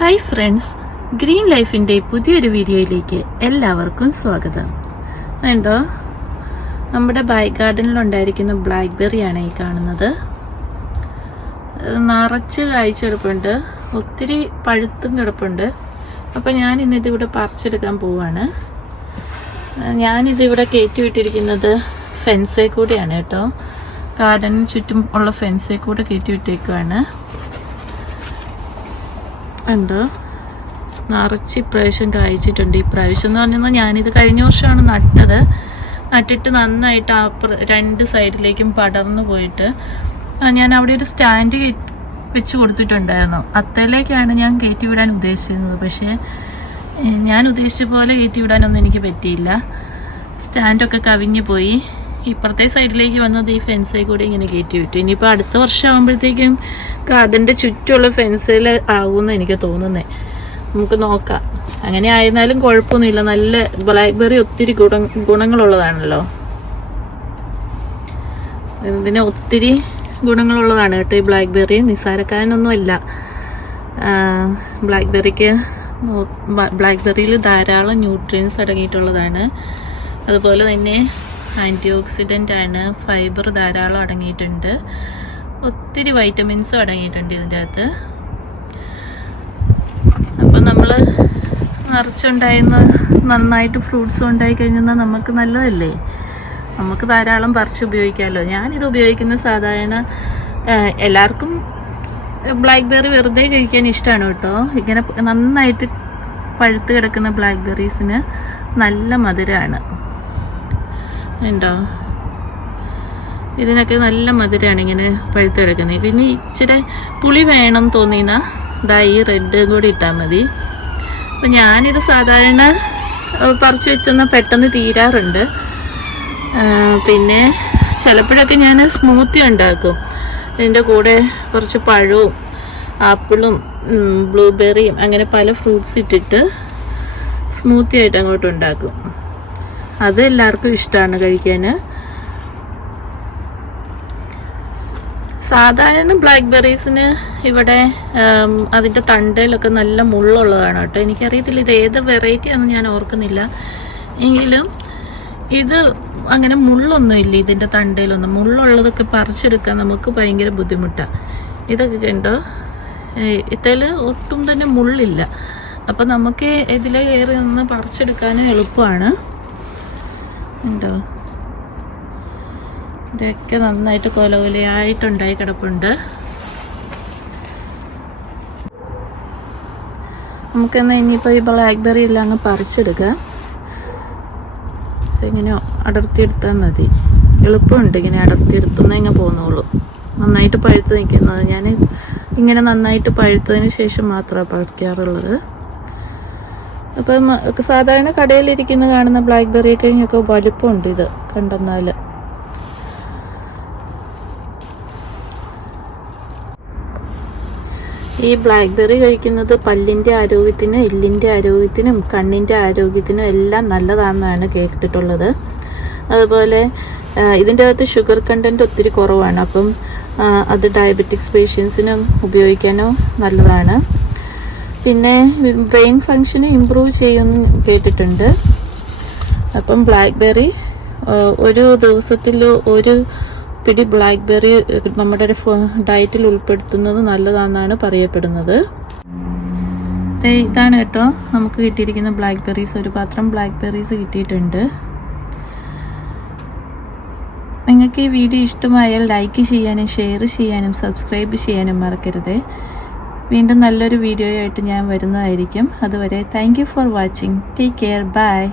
Hi friends, green ലൈഫിൻ്റെ പുതിയൊരു വീഡിയോയിലേക്ക് എല്ലാവർക്കും സ്വാഗതം. വേണ്ടോ, നമ്മുടെ ബാക്ക് ഗാർഡനിലുണ്ടായിരിക്കുന്ന ബ്ലാക്ക്ബെറിയാണ് ഈ കാണുന്നത്. നിറച്ച് കായ്ച്ചു കിടപ്പുണ്ട്, ഒത്തിരി പഴുത്തും കിടപ്പുണ്ട്. അപ്പോൾ ഞാൻ ഇന്നിതിവിടെ പറിച്ചെടുക്കാൻ പോവാണ്. ഞാനിതിവിടെ കയറ്റി വിട്ടിരിക്കുന്നത് ഫെൻസേ കൂടെയാണ് കേട്ടോ. ഗാർഡനിന് ചുറ്റും ഉള്ള ഫെൻസേ കൂടെ കയറ്റി വിട്ടേക്കുവാണ്. ഉണ്ട്, നിറച്ച് ഇപ്രാവശ്യം കായ്ച്ചിട്ടുണ്ട്. ഇപ്രാവശ്യം എന്ന് പറഞ്ഞാൽ ഞാനിത് കഴിഞ്ഞ വർഷമാണ് നട്ടിട്ട് നന്നായിട്ട് രണ്ട് സൈഡിലേക്കും പടർന്നു പോയിട്ട് ഞാൻ അവിടെ ഒരു സ്റ്റാൻഡ് വെച്ച് കൊടുത്തിട്ടുണ്ടായിരുന്നു. അത്തേലേക്കാണ് ഞാൻ കയറ്റി വിടാൻ ഉദ്ദേശിച്ചിരുന്നത്. പക്ഷേ ഞാൻ ഉദ്ദേശിച്ച പോലെ കയറ്റി വിടാനൊന്നും എനിക്ക് പറ്റിയില്ല. സ്റ്റാൻഡൊക്കെ കവിഞ്ഞു പോയി. ഇപ്പുറത്തെ സൈഡിലേക്ക് വന്നത് ഈ ഫെൻസിൽ കൂടി ഇങ്ങനെ കയറ്റി വിട്ടു. ഇനിയിപ്പോൾ അടുത്ത വർഷം ആകുമ്പോഴത്തേക്കും ഗാർഡൻ്റെ ചുറ്റുമുള്ള ഫെൻസിൽ ആകുമെന്ന് എനിക്ക് തോന്നുന്നത്. നമുക്ക് നോക്കാം. അങ്ങനെ ആയിരുന്നാലും കുഴപ്പമൊന്നുമില്ല. നല്ല ബ്ലാക്ക്ബെറി ഒത്തിരി ഗുണങ്ങളുള്ളതാണല്ലോ. ഇതിന് ഒത്തിരി ഗുണങ്ങളുള്ളതാണ് കേട്ടോ ഈ ബ്ലാക്ക്ബെറി. നിസ്സാരക്കാരനൊന്നുമല്ല. ബ്ലാക്ക്ബെറിയിൽ ധാരാളം ന്യൂട്രിയൻസ് അടങ്ങിയിട്ടുള്ളതാണ്. അതുപോലെ തന്നെ ആൻറ്റി ഓക്സിഡൻ്റ് ആണ്, ഫൈബർ ധാരാളം അടങ്ങിയിട്ടുണ്ട്, ഒത്തിരി വൈറ്റമിൻസും അടങ്ങിയിട്ടുണ്ട് ഇതിൻ്റെ അകത്ത്. അപ്പം നമ്മൾ നന്നായിട്ട് ഫ്രൂട്ട്സ് ഉണ്ടായി കഴിഞ്ഞാൽ നമുക്ക് നല്ലതല്ലേ, നമുക്ക് ധാരാളം പറിച്ച് ഉപയോഗിക്കാമല്ലോ. ഞാനിത് ഉപയോഗിക്കുന്ന സാധാരണ എല്ലാവർക്കും ബ്ലാക്ക്ബെറി വെറുതെ കഴിക്കാൻ ഇഷ്ടമാണ് കേട്ടോ. ഇങ്ങനെ നന്നായിട്ട് പഴുത്ത് കിടക്കുന്ന ബ്ലാക്ക്ബെറീസിന് നല്ല മധുരമാണ്. ഉണ്ടോ, ഇതിനൊക്കെ നല്ല മധുരമാണ് ഇങ്ങനെ പഴുത്ത് കിടക്കുന്നത്. പിന്നെ ഇച്ചിരി പുളി വേണം തോന്നിയെന്ന ഈ റെഡ് കൂടി ഇട്ടാൽ മതി. അപ്പം ഞാനിത് സാധാരണ പറിച്ച് വെച്ചെന്നാൽ പെട്ടെന്ന് തീരാറുണ്ട്. പിന്നെ ചിലപ്പോഴൊക്കെ ഞാൻ സ്മൂത്തി ഉണ്ടാക്കും. ഇതിൻ്റെ കൂടെ കുറച്ച് പഴവും ആപ്പിളും ബ്ലൂബെറിയും അങ്ങനെ പല ഫ്രൂട്ട്സ് ഇട്ടിട്ട് സ്മൂത്തി ആയിട്ട് അങ്ങോട്ട് ഉണ്ടാക്കും. അത് എല്ലാവർക്കും ഇഷ്ടമാണ് കഴിക്കാൻ. സാധാരണ ബ്ലാക്ക്ബെറീസിന് ഇവിടെ അതിൻ്റെ തണ്ടയിലൊക്കെ നല്ല മുള്ളുള്ളതാണ് കേട്ടോ. എനിക്കറിയത്തില്ല ഇത് ഏത് വെറൈറ്റിയാണെന്ന് ഞാൻ ഓർക്കുന്നില്ല. എങ്കിലും ഇത് അങ്ങനെ മുള്ളൊന്നുമില്ല ഇതിൻ്റെ തണ്ടയിലൊന്നും. മുള്ളുള്ളതൊക്കെ പറിച്ചെടുക്കാൻ നമുക്ക് ഭയങ്കര ബുദ്ധിമുട്ടാണ്. ഇതൊക്കെ കണ്ടോ, ഇതിൽ ഒട്ടും തന്നെ മുള്ളില്ല. അപ്പം നമുക്ക് ഇതിൽ കയറി നിന്ന് പറിച്ചെടുക്കാനും എളുപ്പമാണ്. ഉണ്ടോ, ഇതൊക്കെ നന്നായിട്ട് കൊലകൊലയായിട്ടുണ്ടായി കിടപ്പുണ്ട്. നമുക്കെന്നാൽ ഇനിയിപ്പോൾ ഈ ബ്ലാക്ക്ബെറി എല്ലാം അങ്ങ് പറിച്ചെടുക്കാം. ഇങ്ങനെ അടർത്തിയെടുത്താൽ മതി, എളുപ്പമുണ്ട്. ഇങ്ങനെ അടർത്തിയെടുത്തുന്നേ ഇങ്ങനെ പോകുന്നുള്ളൂ. നന്നായിട്ട് പഴുത്ത് നിൽക്കുന്നത് ഞാൻ ഇങ്ങനെ നന്നായിട്ട് പഴുത്തതിന് ശേഷം മാത്രമാണ് പറിക്കാറുള്ളത്. അപ്പം സാധാരണ കടയിലിരിക്കുന്ന കാണുന്ന ബ്ലാക്ക്ബെറി കഴിഞ്ഞൊക്കെ വലുപ്പമുണ്ട് ഇത് കണ്ടെന്നാൽ. ഈ ബ്ലാക്ക്ബെറി കഴിക്കുന്നത് പല്ലിൻ്റെ ആരോഗ്യത്തിനും എല്ലിൻ്റെ ആരോഗ്യത്തിനും കണ്ണിൻ്റെ ആരോഗ്യത്തിനും എല്ലാം നല്ലതാണെന്നാണ് കേട്ടിട്ടുള്ളത്. അതുപോലെ ഇതിൻ്റെ അകത്ത് ഷുഗർ കണ്ടൻറ്റ് ഒത്തിരി കുറവാണ്. അപ്പം അത് ഡയബറ്റിക്സ് പേഷ്യൻസിനും ഉപയോഗിക്കാനോ നല്ലതാണ്. പിന്നെ ബ്രെയിൻ ഫങ്ഷന് ഇമ്പ്രൂവ് ചെയ്യുമെന്ന് കേട്ടിട്ടുണ്ട്. അപ്പം ബ്ലാക്ക്ബെറി ഒരു ദിവസത്തിൽ ഒരു പിടി ബ്ലാക്ക്ബെറി നമ്മുടെ ഡയറ്റിൽ ഉൾപ്പെടുത്തുന്നത് നല്ലതാണെന്നാണ് പറയപ്പെടുന്നത്. ഇതാണ് കേട്ടോ നമുക്ക് കിട്ടിയിരിക്കുന്ന ബ്ലാക്ക്ബെറീസ്. ഒരു പാത്രം ബ്ലാക്ക്ബെറീസ് കിട്ടിയിട്ടുണ്ട്. നിങ്ങൾക്ക് ഈ വീഡിയോ ഇഷ്ടമായാൽ ലൈക്ക് ചെയ്യാനും ഷെയർ ചെയ്യാനും സബ്സ്ക്രൈബ് ചെയ്യാനും മറക്കരുത്. വീണ്ടും നല്ലൊരു വീഡിയോയായിട്ട് ഞാൻ വരുന്നതായിരിക്കും. അതുവരെ thank you for watching. Take care. By.